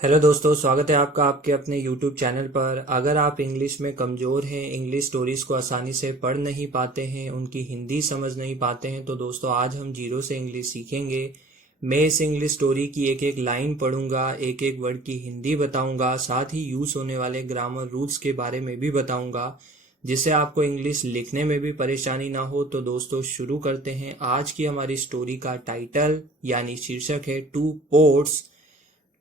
Hello दोस्तों, स्वागत है आपका आपके अपने यूट्यूब चैनल पर। अगर आप इंग्लिश में कमज़ोर हैं, इंग्लिश स्टोरीज़ को आसानी से पढ़ नहीं पाते हैं, उनकी हिंदी समझ नहीं पाते हैं, तो दोस्तों आज हम जीरो से इंग्लिश सीखेंगे। मैं इस इंग्लिश स्टोरी की एक एक लाइन पढ़ूंगा, एक एक वर्ड की हिंदी बताऊंगा, साथ ही यूज़ होने वाले ग्रामर रूल्स के बारे में भी बताऊंगा, जिससे आपको इंग्लिश लिखने में भी परेशानी ना हो। तो दोस्तों शुरू करते हैं। आज की हमारी स्टोरी का टाइटल यानी शीर्षक है टू पोट्स।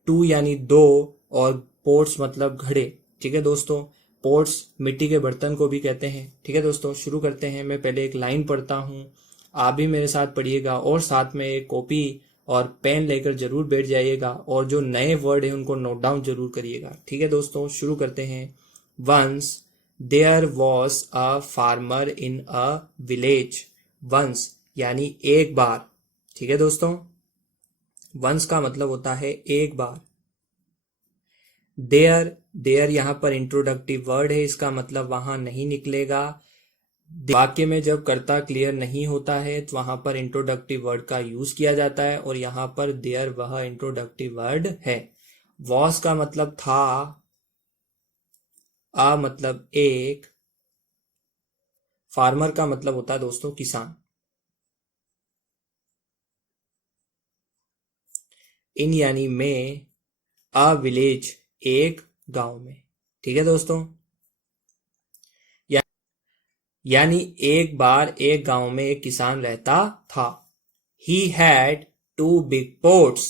टू यानी दो और पोट्स मतलब घड़े। ठीक है दोस्तों, पोट्स मिट्टी के बर्तन को भी कहते हैं। ठीक है दोस्तों, शुरू करते हैं। मैं पहले एक लाइन पढ़ता हूँ, आप भी मेरे साथ पढ़िएगा और साथ में एक कॉपी और पेन लेकर जरूर बैठ जाइएगा और जो नए वर्ड है उनको नोट डाउन जरूर करिएगा। ठीक है दोस्तों, शुरू करते हैं। Once there was a farmer in a village. Once यानी एक बार। ठीक है दोस्तों, वंस का मतलब होता है एक बार। देयर, देयर यहां पर इंट्रोडक्टिव वर्ड है, इसका मतलब वहां नहीं निकलेगा। वाक्य में जब कर्ता क्लियर नहीं होता है तो वहां पर इंट्रोडक्टिव वर्ड का यूज किया जाता है और यहां पर देयर वह इंट्रोडक्टिव वर्ड है। वॉस का मतलब था, आ मतलब एक, फार्मर का मतलब होता है दोस्तों किसान। इन यानी में, अ विलेज एक गांव में। ठीक है दोस्तों, यानी एक बार एक गांव में एक किसान रहता था। He had two big pots.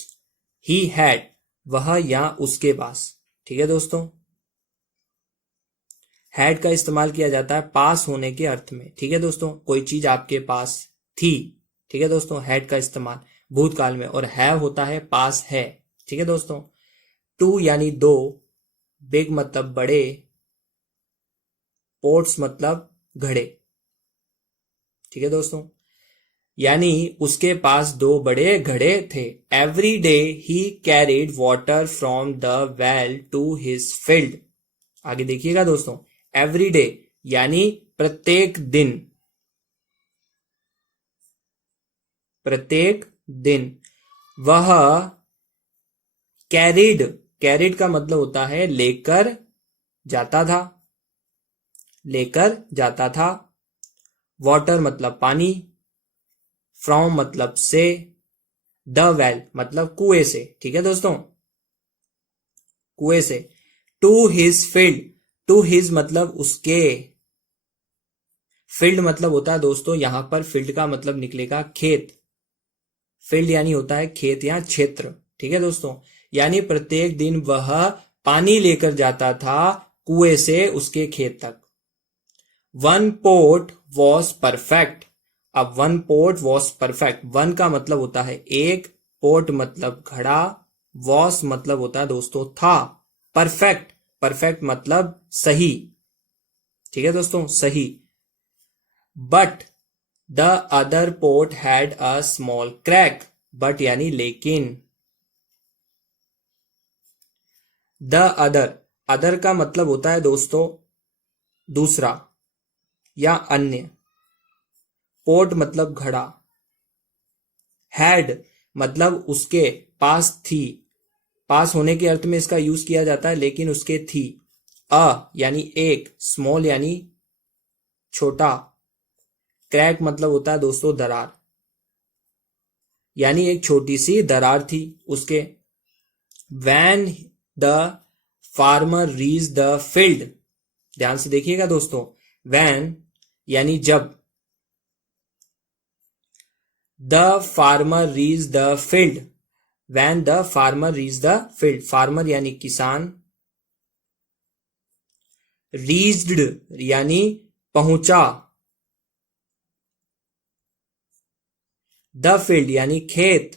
He had वह या उसके पास। ठीक है दोस्तों, हैड का इस्तेमाल किया जाता है पास होने के अर्थ में। ठीक है दोस्तों, कोई चीज आपके पास थी। ठीक है दोस्तों, हैड का इस्तेमाल भूतकाल में, और हैव होता है पास है। ठीक है दोस्तों, टू यानी दो, बिग मतलब बड़े, पोट्स मतलब घड़े। ठीक है दोस्तों, यानी उसके पास दो बड़े घड़े थे। Every day he carried water from the well to his field. आगे देखिएगा दोस्तों, एवरी डे यानी प्रत्येक दिन। प्रत्येक दिन वह कैरिड, कैरिड का मतलब होता है लेकर जाता था। लेकर जाता था। वाटर मतलब पानी, फ्रॉम मतलब से, द वेल मतलब कुएं से। ठीक है दोस्तों, कुएं से। To his field, to his मतलब उसके, फील्ड मतलब होता है दोस्तों, यहां पर फील्ड का मतलब निकलेगा खेत। फील्ड यानी होता है खेत या क्षेत्र। ठीक है दोस्तों, यानी प्रत्येक दिन वह पानी लेकर जाता था कुएं से उसके खेत तक। One pot was perfect. अब one pot was perfect, one का मतलब होता है एक, पोट मतलब घड़ा, वॉस मतलब होता है दोस्तों था, परफेक्ट, परफेक्ट मतलब सही। ठीक है दोस्तों, सही। But the other pot had a small crack. But यानी लेकिन। द अदर, अदर का मतलब होता है दोस्तों दूसरा या अन्य। पोट मतलब घड़ा। हैड मतलब उसके पास थी, पास होने के अर्थ में इसका यूज किया जाता है, लेकिन उसके थी। अ यानी एक, स्मॉल यानी छोटा, क्रैक मतलब होता है दोस्तों दरार, यानी एक छोटी सी दरार थी उसके। When the farmer reach the field. ध्यान से देखिएगा दोस्तों, वैन यानी जब, the farmer reach the field, when the farmer reach the field, farmer यानी किसान, रीच्ड यानी पहुंचा, द फील्ड यानी खेत।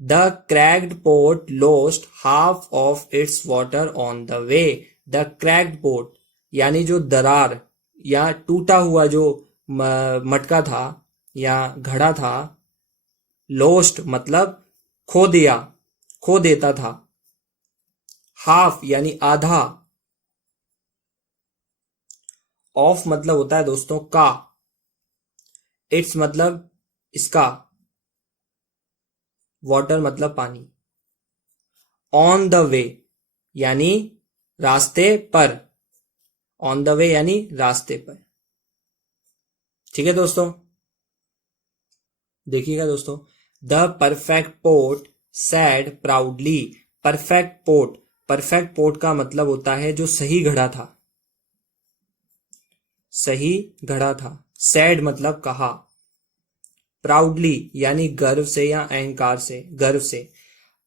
The cracked pot lost half of its water on the way. The cracked pot यानी जो दरार या टूटा हुआ जो मटका था या घड़ा था, लोस्ट मतलब खो दिया, खो देता था। हाफ यानी आधा, ऑफ मतलब होता है दोस्तों का, इट्स मतलब इसका, वाटर मतलब पानी। ऑन द वे यानी रास्ते पर, ऑन द वे यानी रास्ते पर। ठीक है दोस्तों, देखिएगा दोस्तों, the perfect port sad proudly. Perfect port, perfect port का मतलब होता है जो सही घड़ा था, सही घड़ा था। सैड मतलब कहा, प्राउडली यानी गर्व से या अहंकार से, गर्व से।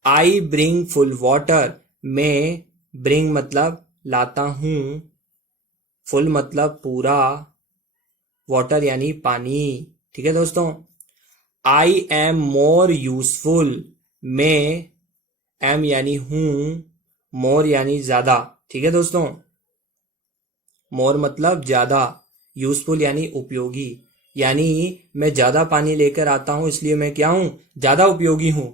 आई ब्रिंग फुल वाटर, मैं, ब्रिंग मतलब लाता हूं, फुल मतलब पूरा, वाटर यानी पानी। ठीक है दोस्तों, आई एम मोर यूजफुल, मैं, एम यानी हूं, मोर यानी ज्यादा। ठीक है दोस्तों, मोर मतलब ज्यादा, यूजफुल यानी उपयोगी, यानी मैं ज्यादा पानी लेकर आता हूं इसलिए मैं क्या हूं, ज्यादा उपयोगी हूं।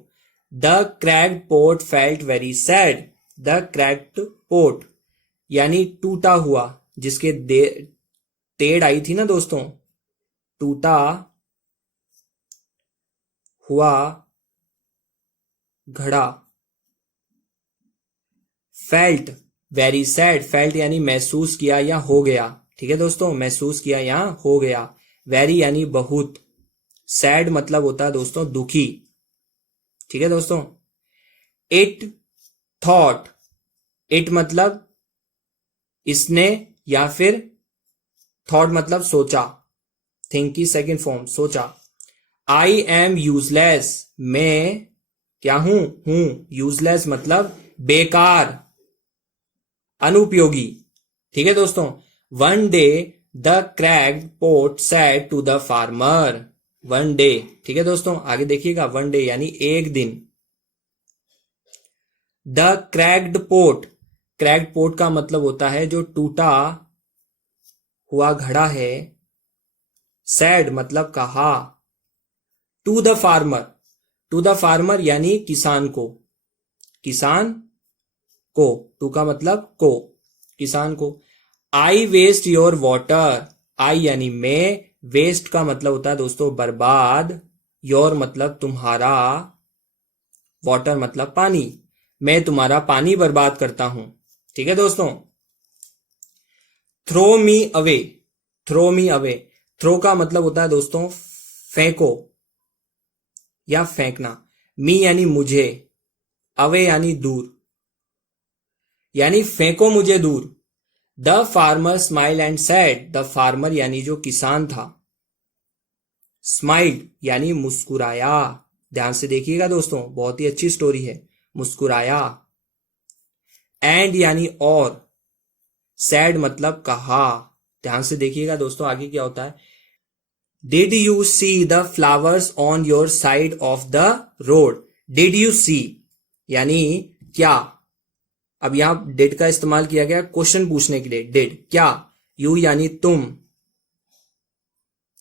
The cracked pot felt very sad, the cracked pot यानी टूटा हुआ, जिसके तेड़ आई थी ना दोस्तों, टूटा हुआ घड़ा। फेल्ट वेरी सैड, फेल्ट यानी महसूस किया या हो गया। ठीक है दोस्तों, महसूस किया या हो गया। वेरी यानी बहुत, सैड मतलब होता है दोस्तों दुखी। ठीक है दोस्तों, इट थॉट, इट मतलब इसने या फिर थॉट मतलब सोचा, थिंक की सेकेंड फॉर्म सोचा। आई एम यूजलेस, मैं क्या हूं, यूजलेस मतलब बेकार, अनुपयोगी। ठीक है दोस्तों, one day the cracked pot said to the farmer, one day. ठीक है दोस्तों, आगे देखिएगा, वन डे यानी एक दिन। The cracked pot, cracked pot का मतलब होता है जो टूटा हुआ घड़ा है। सैड मतलब कहा, to the farmer, to the farmer यानी किसान को, किसान को, टू का मतलब को, किसान को। आई वेस्ट योर वाटर, आई यानी मैं, वेस्ट का मतलब होता है दोस्तों बर्बाद, योर मतलब तुम्हारा, वाटर मतलब पानी, मैं तुम्हारा पानी बर्बाद करता हूं। ठीक है दोस्तों, throw me away, throw me away, throw का मतलब होता है दोस्तों फेंको या फेंकना। मी यानी मुझे, अवे यानी दूर, यानी फेंको मुझे दूर। The farmer smile and sad, the farmer यानी जो किसान था, स्माइल्ड यानी मुस्कुराया। ध्यान से देखिएगा दोस्तों, बहुत ही अच्छी स्टोरी है, मुस्कुराया। एंड यानी और, सैड मतलब कहा। ध्यान से देखिएगा दोस्तों, आगे क्या होता है। Did you see the flowers on your side of the road, did you see यानी क्या। अब यहां डिड का इस्तेमाल किया गया क्वेश्चन पूछने के लिए, डिड क्या, यू यानी तुम।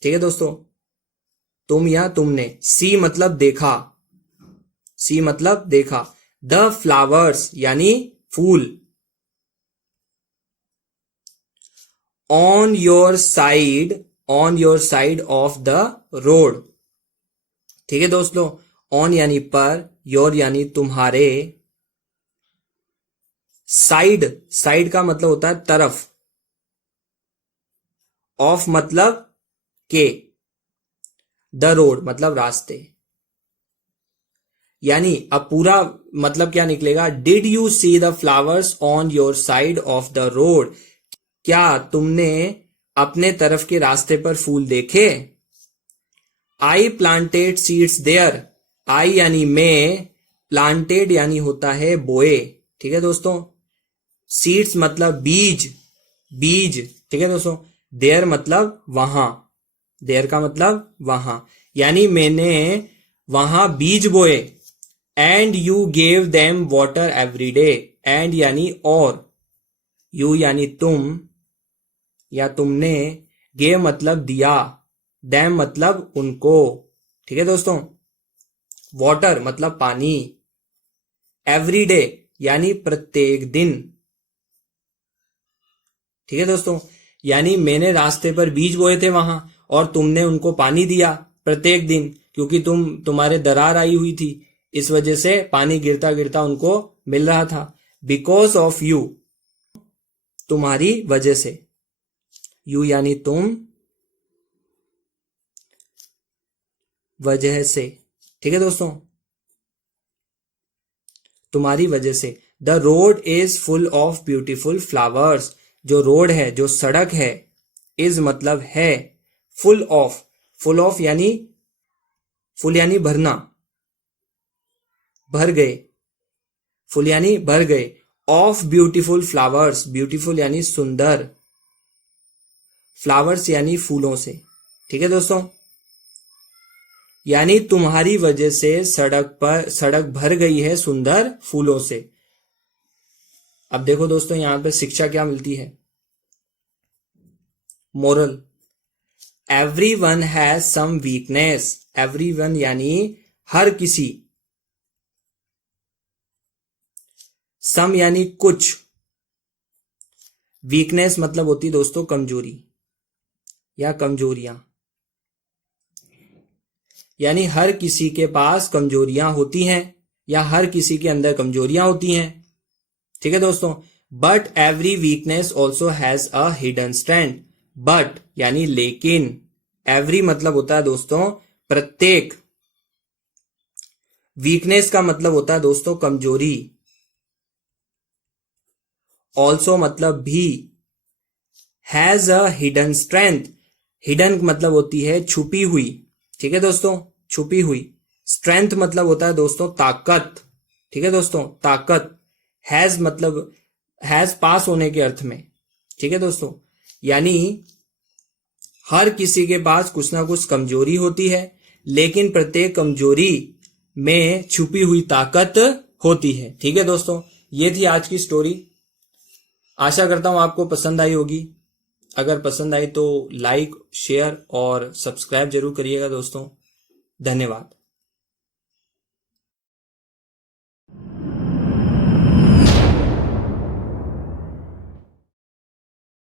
ठीक है दोस्तों, तुम या तुमने। सी मतलब देखा, सी मतलब देखा। द फ्लावर्स यानी फूल। On your side, on your side of the road. ठीक है दोस्तों, ऑन यानी पर, योर यानी तुम्हारे, साइड, साइड का मतलब होता है तरफ, ऑफ मतलब के, द रोड मतलब रास्ते। यानी अब पूरा मतलब क्या निकलेगा, did you see the flowers on your side of the road, क्या तुमने अपने तरफ के रास्ते पर फूल देखे। आई प्लांटेड सीड्स देयर, आई यानी मैं, प्लांटेड यानी होता है बोए। ठीक है दोस्तों, सीड्स मतलब बीज, बीज। ठीक है दोस्तों, देयर मतलब वहां, देयर का मतलब वहां, यानी मैंने वहां बीज बोए। And you gave them water every day, and यानी और, यू यानी तुम या तुमने, गेव मतलब दिया, देम मतलब उनको। ठीक है दोस्तों, वाटर मतलब पानी, एवरी डे यानी प्रत्येक दिन। ठीक है दोस्तों, यानी मैंने रास्ते पर बीज बोए थे वहां और तुमने उनको पानी दिया प्रत्येक दिन, क्योंकि तुम्हारे दरार आई हुई थी इस वजह से पानी गिरता गिरता उनको मिल रहा था। बिकॉज ऑफ यू, तुम्हारी वजह से। यू यानी तुम, वजह से। ठीक है दोस्तों, तुम्हारी वजह से। The road is full of beautiful flowers. जो रोड है, जो सड़क है, इज मतलब है, फुल ऑफ। फुल ऑफ यानी, फुल यानी भरना, भर गए। फुल यानी भर गए। ऑफ ब्यूटीफुल फ्लावर्स, ब्यूटीफुल यानी सुंदर, फ्लावर्स यानी फूलों से। ठीक है दोस्तों, यानी तुम्हारी वजह से सड़क भर गई है सुंदर फूलों से। अब देखो दोस्तों, यहां पर शिक्षा क्या मिलती है। Moral, everyone has some weakness. Everyone यानी हर किसी, सम यानी कुछ, वीकनेस मतलब होती दोस्तों कमजोरी या कमजोरियां। यानी हर किसी के पास कमजोरियां होती हैं या हर किसी के अंदर कमजोरियां होती हैं। ठीक है दोस्तों, but every weakness also has a hidden strength. But यानी लेकिन, एवरी मतलब होता है दोस्तों प्रत्येक, वीकनेस का मतलब होता है दोस्तों कमजोरी, ऑल्सो मतलब भी, has a hidden strength. Hidden मतलब होती है छुपी हुई। ठीक है दोस्तों, छुपी हुई। स्ट्रेंथ मतलब होता है दोस्तों ताकत। ठीक है दोस्तों, ताकत। हैज मतलब हैज पास होने के अर्थ में। ठीक है दोस्तों, यानी हर किसी के पास कुछ ना कुछ कमजोरी होती है, लेकिन प्रत्येक कमजोरी में छुपी हुई ताकत होती है। ठीक है दोस्तों, ये थी आज की स्टोरी। आशा करता हूं आपको पसंद आई होगी। अगर पसंद आई तो लाइक, शेयर और सब्सक्राइब जरूर करिएगा दोस्तों। धन्यवाद।